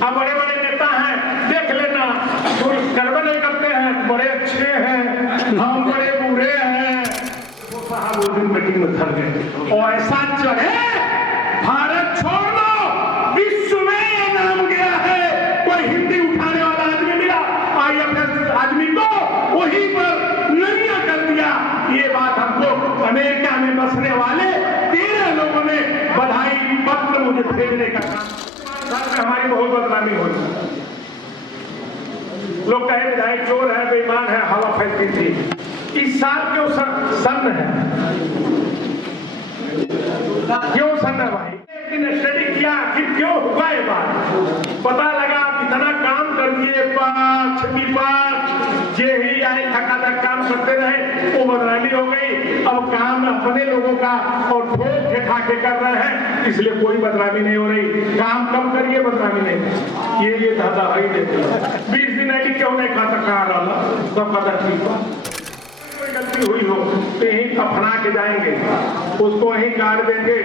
अब बड़े बड़े नेता हैं, देख लेना, करवे नहीं करते हैं, बड़े अच्छे हैं, हम बड़े बुरे हैं। वो साहब उस दिन मीटिंग में धर गए और ऐसा चढ़े, भारत छोड़ दो, विश्व में ये नाम गया है, कोई हिंदी उठाने वाला आदमी मिला, IFS आदमी को वहीं पर नरिया कर दिया। ये बात हमको अमेरिका में बसने वाले 13 लोगों ने बधाई पत्र मुझे भेजने का काम, हमारी बहुत बदनामी होती। लोग कहे विधायक चोर है, बेईमान है, हवा फैलती थी। इस साल क्यों सन्न है, क्यों सन्न है भाई? लेकिन स्टडी किया कि क्यों हुआ ये बात, पता लगा इतना काम कर दिए, पक्ष विपक्ष जे ही आए थकाथक काम करते रहे, वो बदनामी हो गई। अब काम अपने लोगों का और ठोक के ठाके कर रहे हैं, इसलिए कोई बदनामी नहीं हो रही। काम कम करिए, बदनामी नहीं। ये दादा भाई देते 20 दिन है कि क्यों नहीं खाता, कहा रहा सब पता ठीक बा। कोई गलती हुई हो तो यहीं कफना के जाएंगे, उसको यहीं काट देंगे,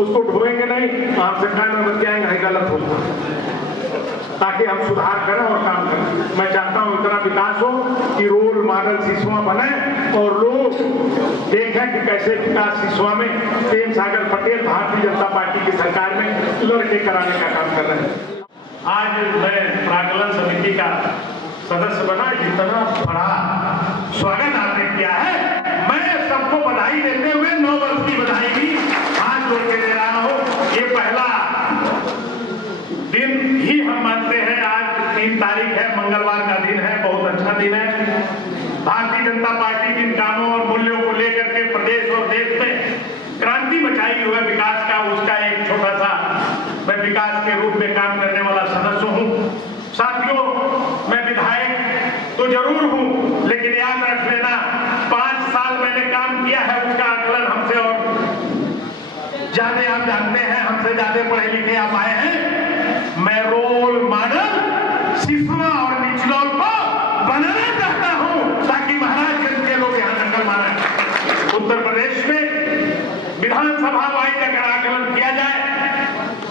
उसको ढोएंगे नहीं, आपसे कान में बच जाएंगे, गलत होगा, ताकि हम सुधार करें और काम करें। मैं चाहता हूं इतना विकास हो कि रोल मॉडल सिसवा बने और लोग देखें कि कैसे विकास सिसवा में प्रेम सागर पटेल भारतीय जनता पार्टी की सरकार में लड़के कराने का काम कर रहे हैं। आज मैं प्राक्कलन समिति का सदस्य बना, जितना बड़ा स्वागत आपने किया है, मैं सबको बधाई देते हुए 9 वर्ष की बधाई भी हाथ जोड़ के दे रहा हूं। ये पहला दिन ही हम मानते हैं, आज 3 तारीख है, मंगलवार का दिन है, बहुत अच्छा दिन है। भारतीय जनता पार्टी जिन कामों और मूल्यों को लेकर के प्रदेश और देश में क्रांति मचाई हुई है विकास का, उसका एक छोटा सा मैं विकास के रूप में काम करने वाला सदस्य हूं। साथियों, मैं विधायक तो जरूर हूं, लेकिन याद रख लेना 5 साल मैंने काम किया है, उसका आकलन हमसे और ज्यादा आप जानते हैं, हमसे ज्यादा पढ़े लिखे आप आए हैं। मैं रोल मॉडल सिसवा और निचलौल को बनाना चाहता हूं, ताकि महाराजगंज के लोग यहां नकल मारे। उत्तर प्रदेश में विधानसभा वाइज अगर आकलन किया जाए,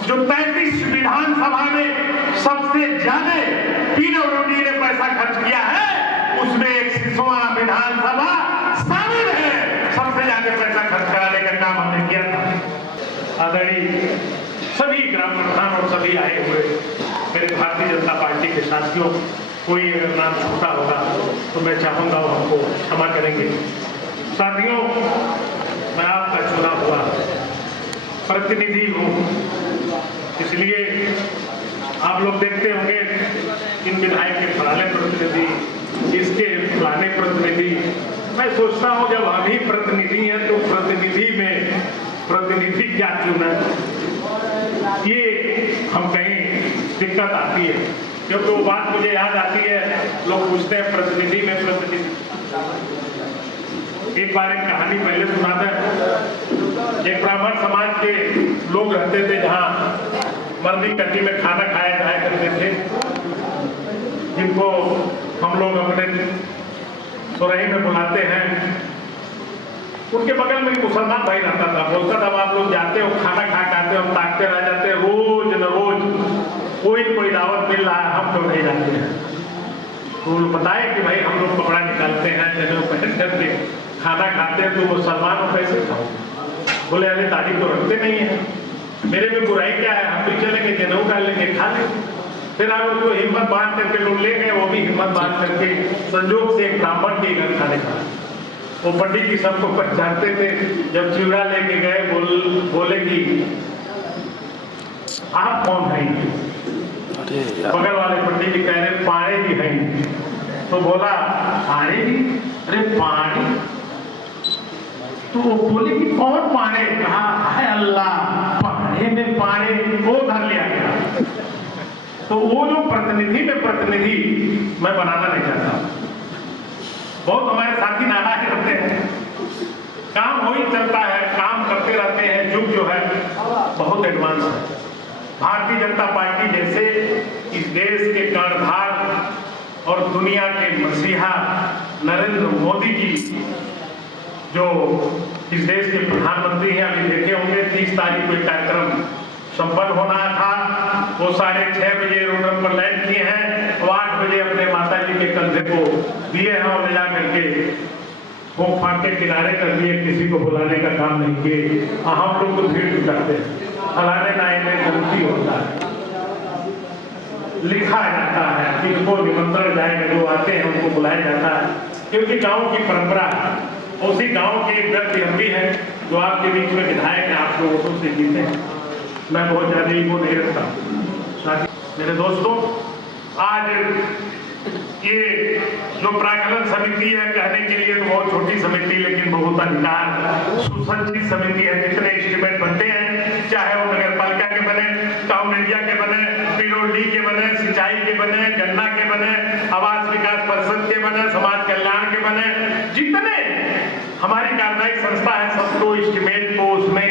जो 33 विधानसभा में सबसे ज्यादा PWD ने पैसा खर्च किया है, उसमें एक सिसवा विधानसभा शामिल है। सबसे ज्यादा पैसा खर्च कराने का काम हमने किया था। आदरणीय सभी ग्राम प्रधान और सभी आए हुए मेरे भारतीय जनता पार्टी के साथियों, कोई अगर नाम छूटा होगा तो मैं चाहूंगा वो हमको क्षमा करेंगे। साथियों, मैं आपका चुना हुआ प्रतिनिधि हूँ, इसलिए आप लोग देखते होंगे इन विधायक के फलाने प्रतिनिधि, इसके फलाने प्रतिनिधि। मैं सोचता हूँ जब हम ही प्रतिनिधि हैं तो प्रतिनिधि में प्रतिनिधि क्या चुना, ये हम कहीं दिक्कत आती है, क्योंकि वो बात मुझे याद आती है, लोग पूछते हैं प्रतिनिधि में प्रतिनिधि। एक बार एक कहानी पहले सुनाते हैं। एक ब्राह्मण समाज के लोग रहते थे, जहाँ मर्दी कट्टी में खाना खाया जाया करते थे, जिनको हम लोग अपने सुरही में बुलाते हैं। उनके बगल में एक मुसलमान भाई रहता था, बोलता था आप लोग जाते हो खाना खा के आते हो, ताकते रह जाते हैं, रोज न रोज कोई न कोई दावत मिल रहा है, हम क्यों नहीं जाते हैं। तो बताए कि भाई हम लोग कपड़ा निकालते हैं, जनेऊ पहन करके खाना खाते हैं, तो वो सलमान कैसे खाओ। बोले अरे दाढ़ी तो रखते नहीं है, मेरे में बुराई क्या है, हम भी चलेंगे, जनेऊ डाल लेंगे, खा लेंगे। फिर आप उसको हिम्मत बांध करके लोग ले गए, वो भी हिम्मत बांध करके संजोग से एक ब्राह्मण के घर खाने खा। वो पंडित जी सबको पहचानते थे, जब चिवड़ा लेके गए बोले कि आप कौन हैं? बगल वाले पंडित जी कह रहे पाड़े भी हैं। तो बोला पाड़े भी? अरे पाड़े? तो बोले कि कौन पाड़े? कहा है अल्लाह, पाड़े में पाड़े वो धर लिया गया। तो वो जो प्रतिनिधि में प्रतिनिधि मैं बनाना नहीं चाहता। बहुत हमारे साथी नाराज रहते हैं, काम हो ही चलता है, काम करते रहते हैं, युग जो है बहुत एडवांस है। भारतीय जनता पार्टी जैसे इस देश के कर्णधार और दुनिया के मसीहा नरेंद्र मोदी जी, जो इस देश के प्रधानमंत्री हैं, अभी देखे होंगे 30 तारीख को एक कार्यक्रम संपन्न होना था, वो वो 6:30 बजे एरोड्रम पर लैंड किए हैं, वो 8 बजे अपने माता जी के कंधे को दिए हैं और ले जा करके फूंक फांक के किनारे कर दिए, किसी को बुलाने का काम नहीं किए। हम लोग तो भीड़ जुटाते हैं, फलाने नाई में गलती होता है, लिखा जाता है कि इनको निमंत्रण जाएगा, जो आते हैं उनको बुलाया जाता है, क्योंकि गांव की परंपरा है। उसी गांव के एक व्यक्ति हम भी हैं जो आपके बीच में विधायक हैं, आप लोगों से जीते हैं, मैं बहुत ज्यादा इनको नहीं रखता। मेरे दोस्तों, आज ये जो प्राकलन समिति है, कहने के लिए तो बहुत छोटी समिति, लेकिन बहुत अधिकार सुसज्जित समिति है। जितने एस्टीमेट बनते हैं, चाहे वो नगर पालिका के बने, टाउन एरिया के बने, पीडब्ल्यूडी के बने, सिंचाई के बने, गन्ना के बने, आवास विकास परिषद के बने, समाज कल्याण के बने, जितने हमारी कार्यदायी संस्था है, सबको एस्टीमेट को उसमें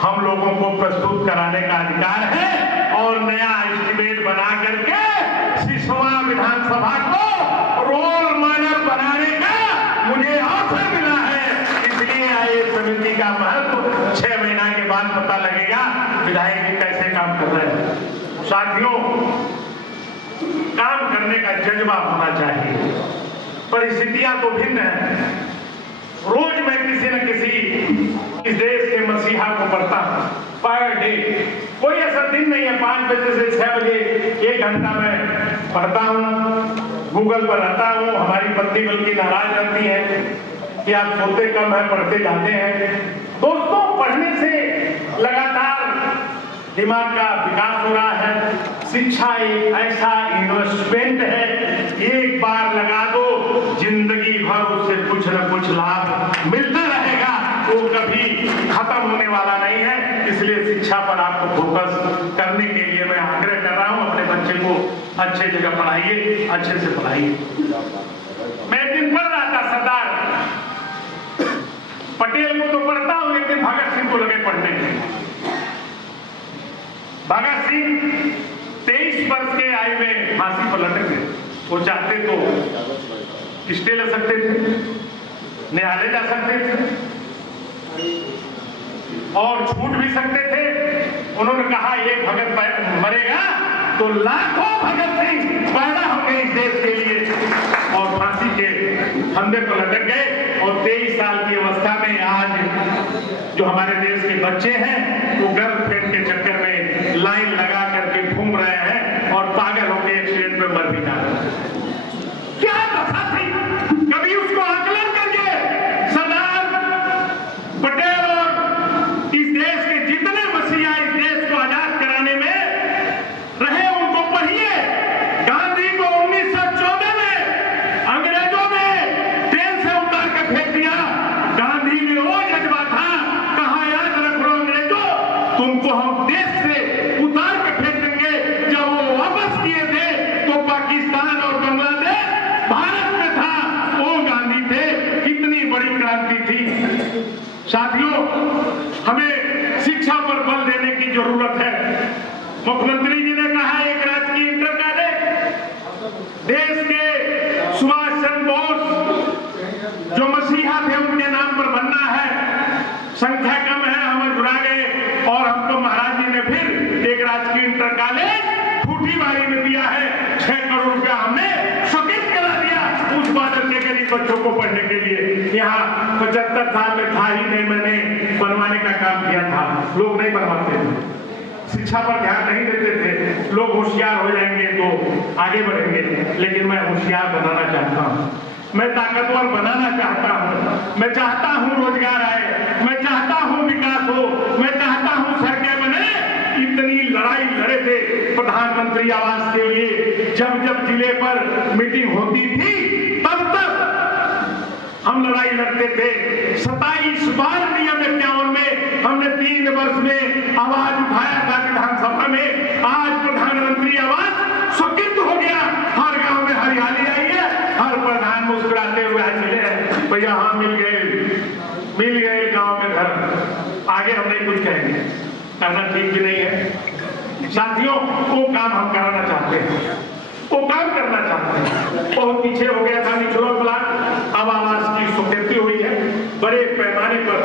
हम लोगों को प्रस्तुत कराने का अधिकार है। और नया एस्टीमेट बना करके सिसवा विधानसभा को रोल मॉडल बनाने का मुझे अवसर मिला है। इसलिए ये समिति का महत्व 6 महीना के बाद पता लगेगा विधायक जी कैसे काम कर रहे हैं। साथियों, काम करने का जज्बा होना चाहिए। परिस्थितियां तो भिन्न हैं। रोज मैं किसी न किसी इस देश के मसीहा को पढ़ता हूं, पर डे। कोई ऐसा दिन नहीं है 5 बजे से 6 बजे 1 घंटा मैं पढ़ता हूं, गूगल पर रहता हूं। हमारी पत्नी बल्कि नाराज रहती है कि आप सोते कम है, पढ़ते जाते हैं। दोस्तों, पढ़ने से लगातार दिमाग का विकास हो रहा है। शिक्षा एक ऐसा इन्वेस्टमेंट है, एक बार लगा दो, जिंदगी भर उससे कुछ न कुछ लाभ मिलता रहेगा, वो कभी खत्म होने वाला नहीं है। इसलिए शिक्षा पर आपको फोकस करने के लिए मैं आग्रह कर रहा हूं। अपने बच्चे को अच्छे जगह पढ़ाइए, अच्छे से पढ़ाइए। मैं एक दिन पढ़ रहा था सरदार पटेल को तो पढ़ता हूं, एक दिन भगत सिंह को लगे पढ़ने के। भगत सिंह 23 वर्ष के आयु में फांसी पर लटक गए। वो चाहते तो स्टे ले सकते थे, न्यायालय जा सकते थे और छूट भी सकते थे। उन्होंने कहा एक भगत मरेगा तो लाखों भगत सिंह पैदा होंगे इस देश के लिए, और फांसी के फंदे पर लटक गए। और 23 साल की अवस्था में आज जो हमारे देश के बच्चे हैं वो गर्लफ्रेंड के चक्कर में लाइन लगा करके घूम रहे हैं और पागल होकर एक्सीडेंट में मर भी जा रहे हैं। क्या दशा थी, कभी उसको आकलन करिए। सरदार पटेल और इस देश के जितने मसीहा इस देश को आजाद कराने में रहे, उनको पढ़िए। गांधी को 1914 में अंग्रेजों ने ट्रेन से उतार के फेंक दिया। गांधी में वो जज्बा था, कहा याद रख लो अंग्रेजों, तुमको हम देश से उतार के फेंक देंगे। जब वो वापस किए थे तो पाकिस्तान और बांग्लादेश भारत में था, वो गांधी थे। कितनी बड़ी क्रांति थी। साथियों, हमें शिक्षा पर बल देने की जरूरत है। मुख्यमंत्री जी ने कहा एक राजकीय इंटर कॉलेज देश के सुभाष चंद्र बोस जो मसीहा थे उनके नाम पर बनना है। संख्या कम है, हम जुड़ा गए और हमको महाराज जी ने फिर एक राजकीय इंटर कॉलेज फूटीबारी में दिया है। 6 करोड़ रुपया हमने स्वीकृत करा दिया उस बादल के गरीब बच्चों को पढ़ने के लिए। यहाँ 75 साल में था ही नहीं, मैंने बनवाने का काम किया था। लोग नहीं बनवाते थे, शिक्षा पर ध्यान नहीं देते थे। लोग होशियार हो जाएंगे तो आगे बढ़ेंगे, लेकिन मैं होशियार बनाना चाहता हूँ, मैं ताकतवर बनाना चाहता हूँ। मैं चाहता हूँ रोजगार आए, मैं चाहता हूँ विकास हो, मैं चाहता हूँ सड़कें बने। इतनी लड़ाई लड़े थे प्रधानमंत्री आवास के लिए। जब जब जिले पर मीटिंग होती थी तब तक हम लड़ाई लड़ते थे। 27 बार नियम 51 में हमने 3 वर्ष में आवाज उठाया था विधानसभा में। आज प्रधानमंत्री आवास स्वीकृत हो गया, हर गांव में हरियाली आई है, हर प्रधान मुस्कुराते हुए आज मिले हैं, भैया हाँ मिल गए गांव में घर। आगे हम नहीं कुछ कहेंगे, कहना ठीक भी नहीं है। साथियों, वो काम हम कराना चाहते हैं, वो काम करना चाहते हैं। बहुत पीछे हो गया था निचोड़ प्लान, अब आवास की स्वीकृति हुई है। बड़े पैमाने पर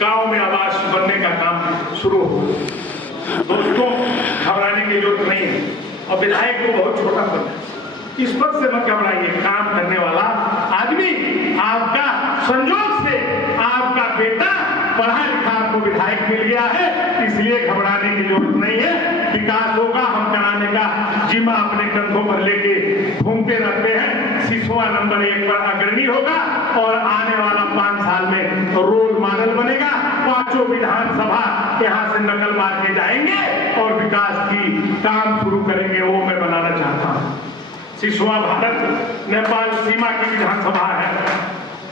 गांव में आवास बनने का काम शुरू हो। दोस्तों, घबराने की की जरूरत नहीं है, और विधायक को बहुत छोटा पद है। इस पद से मत घबराइए। काम करने वाला आदमी, आपका संजोग से आपका बेटा पढ़ा लिखा आपको विधायक मिल गया है, इसलिए घबराने की जरूरत नहीं है। विकास होगा, हम कराने का जिम्मा अपने कंधों पर लेके घूमते रहते हैं। सिसवा नंबर 1 पर अग्रणी होगा और आने वाला 5 साल में रोल मॉडल बनेगा। 5 विधानसभा यहाँ से नकल मार के जाएंगे और विकास की काम शुरू करेंगे। वो मैं बनाना चाहता हूँ। सिसवा भारत नेपाल सीमा की विधानसभा है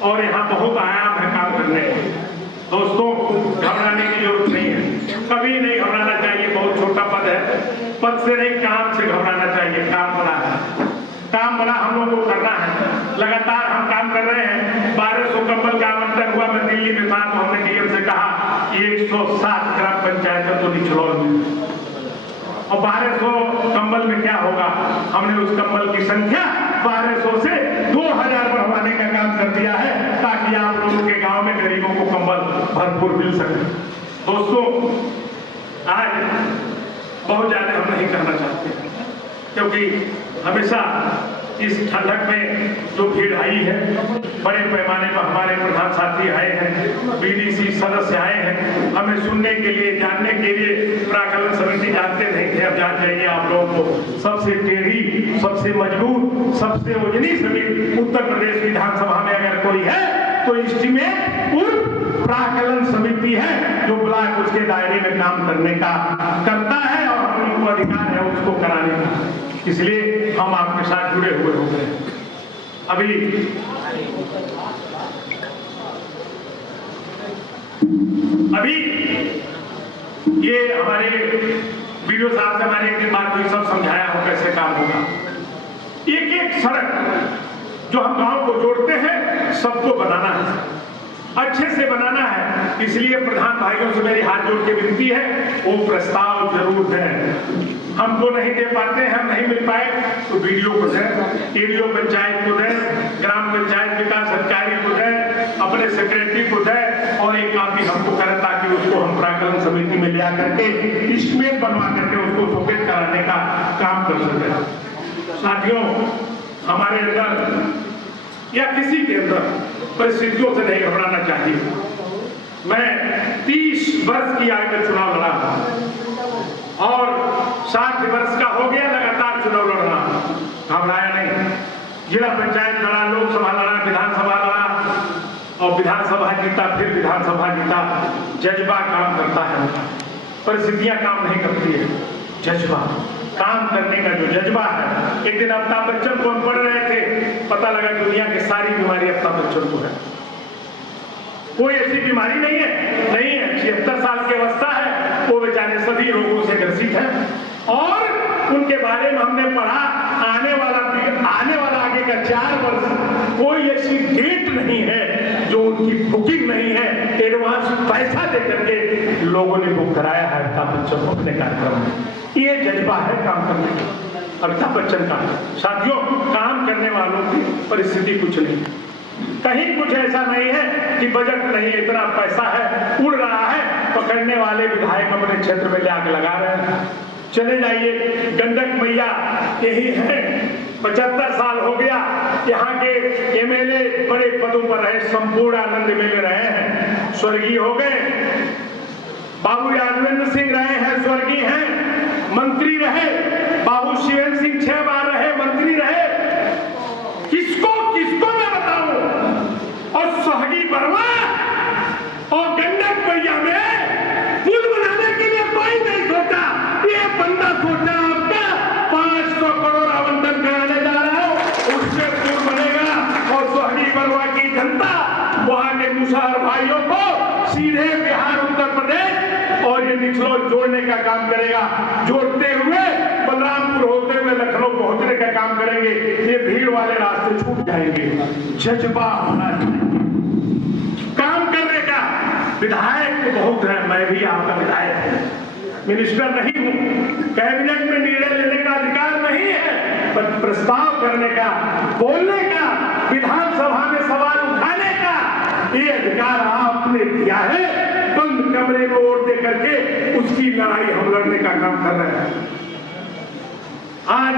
और यहाँ बहुत आयाम है काम करने के। दोस्तों, घबराने की जरूरत नहीं है, कभी नहीं घबराना चाहिए। बहुत छोटा पद है, पद से नहीं काम से घबराना चाहिए। काम बड़ा है, काम बड़ा हम लोगों को करना है। लगातार हम काम कर रहे हैं। 1200 कंबल का आवंटन हुआ। मैं दिल्ली में था तो हमने डीएम से कहा 107 ग्राम पंचायत तो निचलोर में, और 1200 कंबल में क्या होगा। हमने उस कंबल की संख्या 1200 से 2000 बढ़वाने का काम कर दिया है, ताकि आप लोगों के गांव में गरीबों को कंबल भरपूर मिल सके। दोस्तों, आज बहुत ज्यादा हम नहीं करना चाहते, क्योंकि हमेशा इस ठंडक में जो भीड़ आई है, बड़े पैमाने पर हमारे प्रधान साथी आए हैं, बीडीसी सदस्य आए हैं, हमें सुनने के लिए, जानने के लिए। प्राकलन समिति जानते नहीं थे, अब जान जाइए आप लोगों को। सबसे टेढ़ी, सबसे मजबूत, सबसे वजनी समिति उत्तर प्रदेश विधानसभा में अगर कोई है तो इस्टीमेट उर्फ प्राकलन समिति है, जो ब्लॉक उसके दायरे में काम करने का करता है और हमको अधिकार है उसको कराने का। इसलिए हम आपके साथ जुड़े हुए हो गए। अभी ये हमारे वीडियो साहब से हमारे एक दिन बात हुई, सब समझाया हो कैसे काम होगा। एक एक सड़क जो हम गांव को जोड़ते हैं, सबको बनाना है, अच्छे से बनाना है। इसलिए प्रधान भाइयों से मेरी हाथ जोड़ के विनती है, वो प्रस्ताव जरूर दें। हमको नहीं दे पाते हैं, हम नहीं मिल पाए तो वीडियो को दें, एडीओ पंचायत को दें, ग्राम पंचायत विकास अधिकारी को दें, अपने सेक्रेटरी को दें, और एक काफी हमको करें, ताकि उसको हम प्राकलन समिति में ले आकर के इस्टीमेट बनवा करके उसको सफेद कराने का काम कर सकते। साथियों, हमारे अंदर या किसी के अंदर परिस्थितियों से नहीं घबराना चाहिए। मैं 30 वर्ष की आयु में चुनाव लड़ा और 60 वर्ष का हो गया लगातार चुनाव लड़ रहा, घबराया नहीं। जिला पंचायत लड़ा, लोकसभा लड़ा, विधानसभा लड़ा, और विधानसभा जीता, फिर विधानसभा जीता। जज्बा काम करता है, परिस्थितियां काम नहीं करती है। जज्बा, काम करने का जो जज्बा है। एक दिन अमिताभ बच्चन को हम पढ़ रहे थे, पता लगा दुनिया की सारी बीमारी अमिताभ बच्चन को है। कोई ऐसी बीमारी नहीं है, नहीं है। 76 साल की अवस्था है, वो बेचारे सभी रोगों से ग्रसित हैं, और उनके बारे में हमने पढ़ा आने वाला आगे का 4 वर्ष कोई ऐसी डेट नहीं है जो उनकी बुकिंग नहीं है। एडवांस पैसा दे करके लोगों ने बुक कराया है अमिताभ बच्चन को अपने कार्यक्रम में। ये जज्बा है काम करने का अमिताभ बच्चन का। साथियों, काम करने वालों की परिस्थिति कुछ नहीं, कहीं कुछ ऐसा नहीं है कि बजट नहीं है, इतना पैसा है, उड़ रहा है, पकड़ने वाले विधायक अपने क्षेत्र में ले आग लगा रहे हैं। चले जाइए, गंडक मैया यही है, 75 साल हो गया, यहाँ के एमएलए बड़े पदों पर रहे, संपूर्ण आनंद एमएलए रहे हैं, स्वर्गीय हो गए। बाबू यादवेंद्र सिंह रहे हैं, स्वर्गीय हैं, मंत्री रहे। बाबू शिवेंद्र सिंह 6 बार रहे, मंत्री रहे। किसको मैं बताऊं? और सोहगी बर्मा और गंडक मैया में पुल बनाने के लिए कोई नहीं सोचा। ये बंदा सोचा आपका 500 करोड़ आवंटन कराने जा रहा है, उससे पुल बनेगा, और सोहगी बर्मा की जनता वहां के मुसहर भाइयों को सीधे बिहार, उत्तर प्रदेश और ये निचलोर जोड़ने का काम करेगा। जोड़ते हुए बलरामपुर होते हुए लखनऊ पहुंचने का काम करेंगे। ये भीड़ वाले रास्ते छूट जाएंगे। जज्बा होना चाहिए काम करने का। विधायक तो बहुत है, मैं भी आपका विधायक हूं, मिनिस्टर नहीं हूं, कैबिनेट में निर्णय लेने का अधिकार नहीं है, पर प्रस्ताव करने का, बोलने का, विधानसभा में सवाल उठाने का ये अधिकार आपने दिया है। बंद कमरे में वोट दे करके उसकी लड़ाई हम लड़ने का काम कर रहे हैं।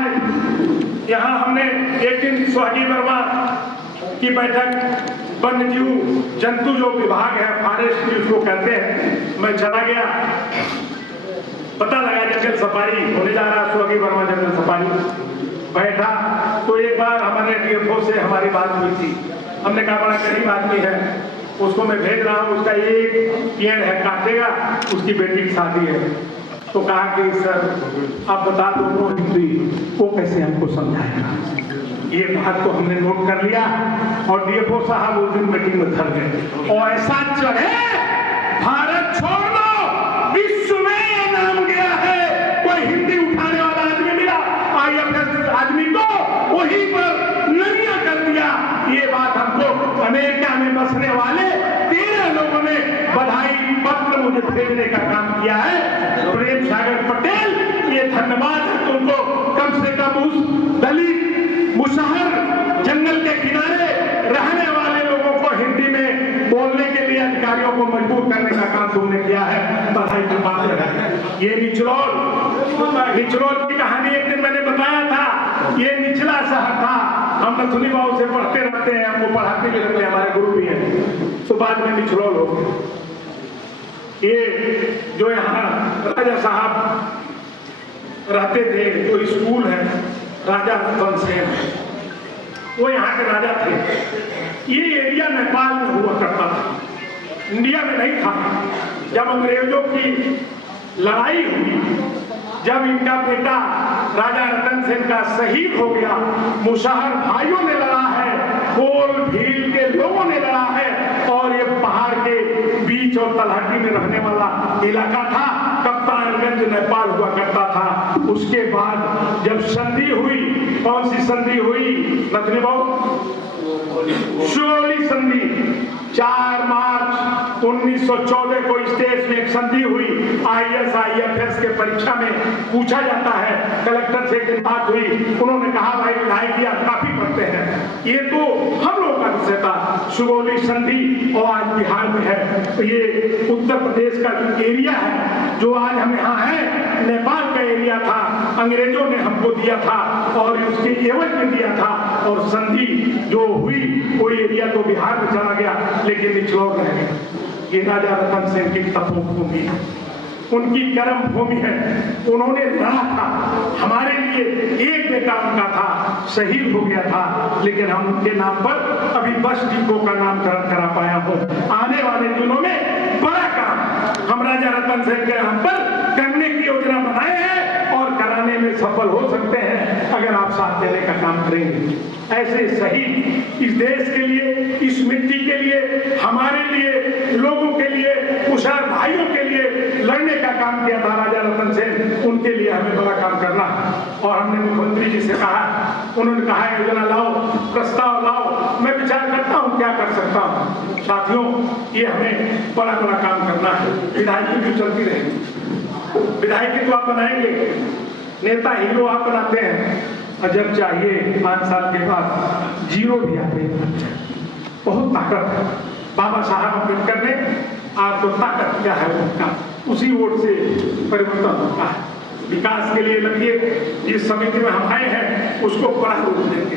आज यहाँ हमने एक दिन सुहागी वर्मा की बैठक वन्य जीव जंतु जो विभाग है, फॉरेस्ट जिसको कहते हैं, मैं चला गया, पता लगा जंगल सफारी होने जा रहा, सुहागी वर्मा जंगल सफारी। बैठा तो एक बार हमारे डीएफओ से हमारी बात हुई थी। हमने कहा बड़ा गरीब आदमी है, उसको मैं भेज रहा हूँ, उसका एक पेड़ है काटेगा, उसकी बेटी की शादी है। तो कहा कि सर आप बता दो वो हिंदी वो कैसे हमको समझाएगा। ये बात को हमने नोट कर लिया और डीएफओ साहब उस दिन मीटिंग में धर गए और ऐसा चढ़े भारत छोड़ दो, विश्व में नाम गया है, कोई हिंदी उठाने वाला आदमी मिला, IFS आदमी को वहीं पर नंगा कर दिया। ये बात हमको अमेरिका में बसने वाले 13 लोगों ने बधाई पत्र मुझे भेजने का काम किया है। प्रेम सागर पटेल, ये धन्यवाद है तुमको, कम से कम उस दलित मुसहर जंगल के किनारे रहने वाले लोगों को हिंदी में बोलने के लिए अधिकारियों को मजबूर करने का काम तुमने किया है, बधाई की पात्र है। ये निचलोल की कहानी एक दिन मैंने बताया था। ये निचला शहर था, हम नथुनी बाबू से पढ़ते रहते हैं, हमको पढ़ाते भी रहते हैं, हमारे गुरु भी हैं, तो बाद में निचलोल हो गए। ये जो यहाँ राजा साहब रहते थे, जो स्कूल है राजा रतन सेन, वो यहाँ के राजा थे। ये एरिया नेपाल में हुआ करता था, इंडिया में नहीं था। जब अंग्रेजों की लड़ाई हुई, जब इनका बेटा राजा रतन सेन का शहीद हो गया, मुसहर भाइयों ने लड़ा है, कोल भील के लोगों ने लड़ा है, और ये पहाड़ के बीच और तलहटी में रहने वाला इलाका था। कप्तानगंज नेपाल हुआ करता था। उसके बाद जब संधि हुई, कौन सी संधि हुई नथुनी बाबू? सुगौली संधि। 4 मार्च 1914 को इस देश में एक संधि हुई। IFS के परीक्षा में पूछा जाता है। कलेक्टर से एक दिन बात हुई, उन्होंने कहा भाई विधायक जी आप काफी पढ़ते हैं, ये तो हम लोग का विषय था, सुगौली संधि, और आज बिहार में है। तो ये उत्तर प्रदेश का जो एरिया है, जो आज हम यहाँ है, नेपाल का एरिया था, अंग्रेजों ने हमको दिया था और उसके एवज में दिया था। और संधि जो हुई वो एरिया तो बिहार में चला गया, लेकिन निचलोर रह गया। ये राजा रतन सेन की तपोभूमि है, उनकी कर्म भूमि है। उन्होंने लड़ा था हमारे लिए, एक बेटा उनका था, शहीद हो गया था, लेकिन हम उनके नाम पर अभी बस डिपो का नामकरण करा पाया हूँ। आने वाले दिनों में बड़ा काम हम राजा रतन सेन के नाम पर करने की योजना बनाए हैं और कराने में सफल हो सकते हैं अगर आप साथ देने का काम करेंगे। ऐसे शहीद इस देश के लिए, इस मिट्टी के लिए, हमारे लिए, लोगों के लिए, मुसहर भाइयों के लिए लड़ने का काम किया था राजा रतन सेन। उनके लिए हमें बड़ा काम करना है। और हमने मुख्यमंत्री जी से कहा, उन्होंने कहा योजना लाओ, प्रस्ताव लाओ, मैं विचार करता हूँ क्या कर सकता हूँ। साथियों, ये हमें बड़ा बड़ा काम करना है। विधायकी भी चलती रहेगी, विधायकी तो आप बनाएंगे, नेता हीरो आप बनाते हैं, और जब चाहिए 5 साल के बाद जीरो भी आते हैं। बहुत ताकत है। बाबा साहब अम्बेडकर ने आपको ताकत दिया है, उनका उसी वोट से परिवर्तन होता है। विकास के लिए लगिए, जिस समिति में हम आए हैं उसको बड़ा रूप देंगे,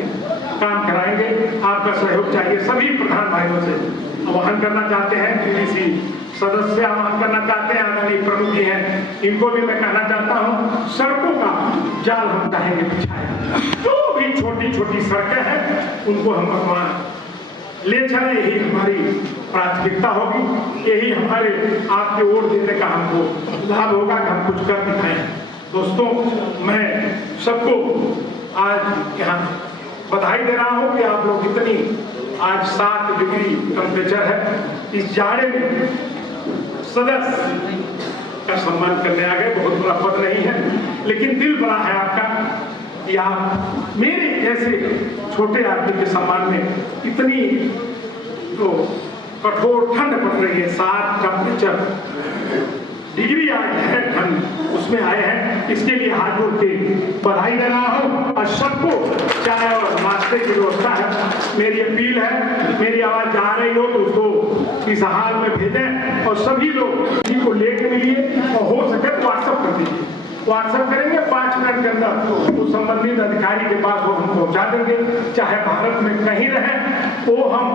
काम कराएंगे। आपका सहयोग चाहिए सभी प्रधान भाइयों से। आह्वान करना चाहते हैं, TDC सदस्य आह्वान करना चाहते हैं, आदरणीय प्रमुख जी हैं, इनको भी मैं कहना चाहता हूँ, सड़कों का जाल हम चाहेंगे बिछाया। जो भी छोटी छोटी सड़कें हैं उनको हम भगवान ले चले, यही हमारी प्राथमिकता होगी, यही हमारे आपके वोट देने का हमको लाभ होगा कि हम कुछ कर दिखाएं। दोस्तों, मैं सबको आज यहाँ बधाई दे रहा हूँ कि आप लोग इतनी, आज 7 डिग्री टेम्परेचर है, इस जाड़े में सदस्य का सम्मान करने आ गए। बहुत बड़ा पद नहीं है, लेकिन दिल बड़ा है आपका कि आप मेरे जैसे छोटे आदमी के सम्मान में इतनी तो कठोर ठंड पड़ रही है, 7 टेम्परेचर डिग्री आज है ठंड, उसमें आए हैं। इसके लिए हाथ जोड़ के बधाई दे रहा हूँ। और सबको चाय और नाश्ते की व्यवस्था है। मेरी अपील है, मेरी आवाज जा रही हो तो उसको इस हाल में भेजें और सभी लोग इसी को लेकर मिलिए और हो सके तो व्हाट्सएप कर दीजिए। व्हाट्सएप करेंगे, 5 मिनट के अंदर उस संबंधित अधिकारी के पास वो हम पहुंचा देंगे। चाहे भारत में कहीं रहे वो हम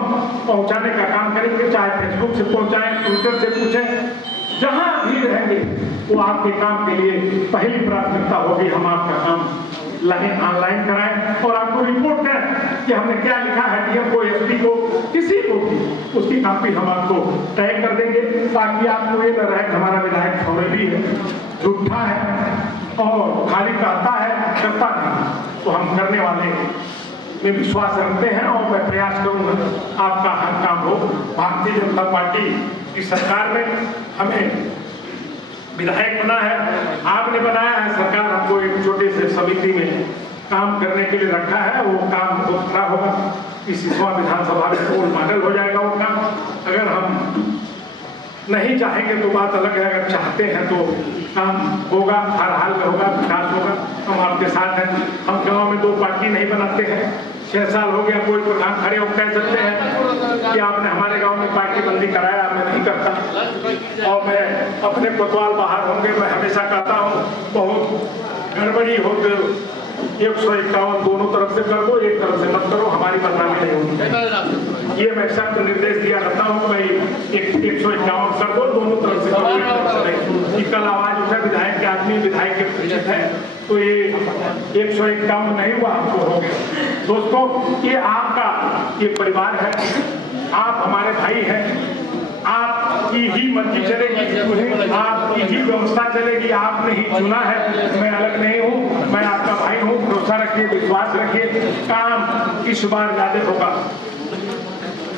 पहुंचाने का काम करेंगे, चाहे फेसबुक से पहुंचाएं, ट्विटर से पूछें, जहां भी रहेंगे वो आपके काम के लिए पहली प्राथमिकता होगी। हम आपका काम ऑनलाइन कराएं और आपको रिपोर्ट करें कि हमने क्या लिखा है, डीएम को, एसपी को, किसी को भी उसकी कॉपी हम आपको टैग कर देंगे, ताकि आपको ये न रहे कि हमारा विधायक फौरवी है, झूठा है और खाली कहता है करता नहीं। तो हम करने वाले में विश्वास रखते हैं और मैं प्रयास करूंगा आपका हर काम हो। भारतीय जनता पार्टी की सरकार में हमें विधायक बना है, आपने बनाया है, सरकार हमको एक छोटे से समिति में काम करने के लिए रखा है। वो काम बहुत खरा होगा, इस सिसवा विधानसभा में रोल मॉडल हो जाएगा वो काम। अगर हम नहीं चाहेंगे तो बात अलग है, अगर चाहते हैं तो काम होगा, हर हाल में होगा, विकास होगा। हम आपके साथ हैं। हम गांव में 2 पार्टी नहीं बनाते हैं। 6 साल हो गया, कोई प्रधान खड़े हो कह सकते हैं कि आपने हमारे गांव में पार्टी बंदी कराया, मैं नहीं करता। और मैं अपने कोतवाल बाहर होंगे, मैं हमेशा कहता हूँ बहुत गड़बड़ी हो तो 151 दोनों तरफ से कर दो, एक तरफ से मत करो, हमारी बदनामी नहीं होगी। ये मैं सख्त निर्देश दिया करता हूँ, भाई 151 कर दो, दोनों तरफ से करो, एक तरफ से नहीं। कल आवाज उठा विधायक के आदमी विधायक के परिचित है तो ये 151 नहीं हुआ, आपको हो गया। दोस्तों, ये आपका ये परिवार है, आप हमारे भाई हैं, आपकी ही मर्जी चलेगी, आपकी ही व्यवस्था चलेगी, आपने ही चुना है, मैं अलग नहीं हूँ, मैं आपका भाई हूँ। भरोसा रखिए, विश्वास रखिए, काम इस बार ज्यादा होगा।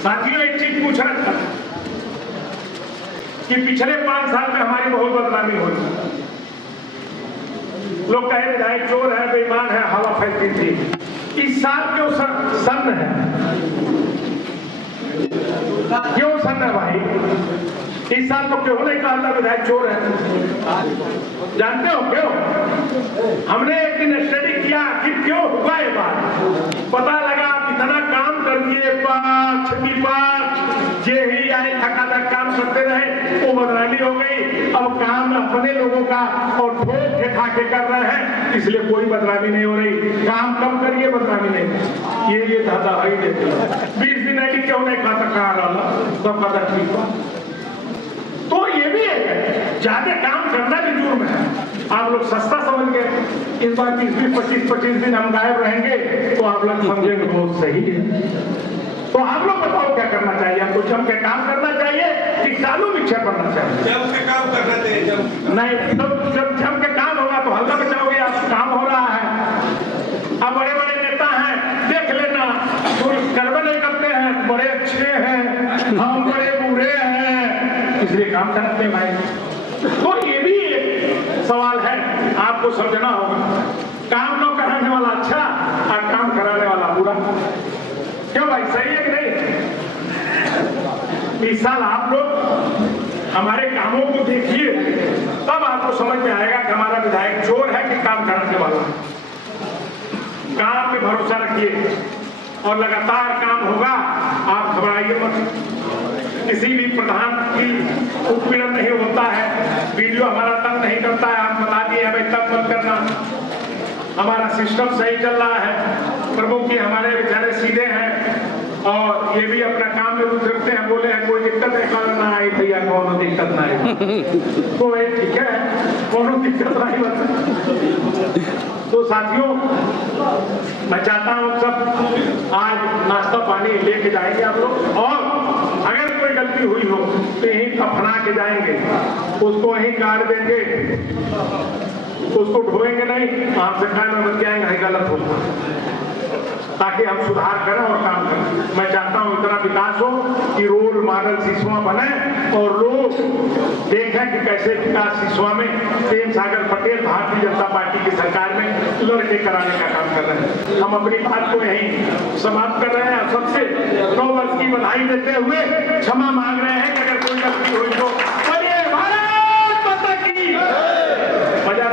साथियों, एक चीज पूछ रहा था कि पिछले 5 साल में हमारी बहुत बदनामी हुई। लोग कहे विधायक चोर है, बेईमान है, हवा फैलती थी। इस साल क्यों सन्न है? क्यों सन्न है भाई? इस साल तो क्यों नहीं कहा था विधायक चोर है? जानते हो क्यों? हमने एक दिन स्टडी किया कि क्यों हुआ ये बात। पता लगा इतना काम कर दिए, पक्ष विपक्ष जे ही आए थकाथक काम करते रहे, वो बदनामी हो गई। अब काम अपने लोगों का और ठोक ठेठा के कर रहे हैं, इसलिए कोई बदनामी नहीं हो रही। काम कम करिए, बदनामी नहीं। ये दादा भाई देते 20 दिन है कि क्यों नहीं खाता कहा रहा सब पता ठीक। तो ये भी है, ज्यादा काम करना भी जुर्म है। आप लोग सस्ता समझ गए। इस बार 20-25 दिन हम गायब रहेंगे तो आप लोग समझेंगे बहुत सही है। तो आप लोग बताओ क्या करना चाहिए? हमको जम के काम करना चाहिए कि चालू मिक्सर करना चाहिए? जम के काम करना चाहिए। नहीं तो जब जम के काम होगा तो हल्का बचाओगे। आप काम हो रहा है, अब बड़े बड़े नेता हैं, देख लेना, कोई गड़बड़ नहीं करते हैं, बड़े अच्छे हैं, हम बड़े बुरे हैं, इसलिए काम करते हैं भाई। तो ये भी एक सवाल है, आपको समझना होगा। काम न कराने वाला अच्छा और काम कराने वाला बुरा। क्यों भाई, सही है कि नहीं? इस साल आप लोग हमारे कामों को देखिए, तब आपको समझ में आएगा कि हमारा विधायक चोर है कि काम कराने वाला। काम पे भरोसा रखिए और लगातार काम होगा। आप घबराइए मत। किसी भी प्रधान की उत्पीड़न नहीं होता है, वीडियो हमारा तंग नहीं करता है, हम बता दिए हमें तंग मत करना। हमारा सिस्टम सही चल रहा है, प्रमुख जी हमारे बेचारे सीधे हैं और ये भी अपना काम में रुचि रखते हैं। बोले हैं कोई दिक्कत है, कल ना आई भैया, कोनो दिक्कत ना आई। तो ये ठीक है, कोनो दिक्कत नहीं बता। तो साथियों, मैं चाहता हूँ सब आज नाश्ता पानी लेके जाएंगे आप लोग, और अगर कोई गलती हुई हो तो यहीं दफना के जाएंगे, उसको यहीं काट देंगे, उसको ढोएंगे नहीं, आपसे खाने में जाएंगे, गलत होगा, ताकि हम सुधार करें और काम करें। मैं चाहता हूं इतना विकास हो कि रोल मॉडल सिसवा बने और लोग देखें कि कैसे विकास सिसवा में प्रेम सागर पटेल भारतीय जनता पार्टी की सरकार में लड़के कराने का काम कर रहे हैं। हम अपनी बात को यही समाप्त कर रहे हैं। सबसे 9 वर्ष की बधाई देते हुए क्षमा मांग रहे हैं कि अगर कोई गलती हुई तो। भारत माता की। मजा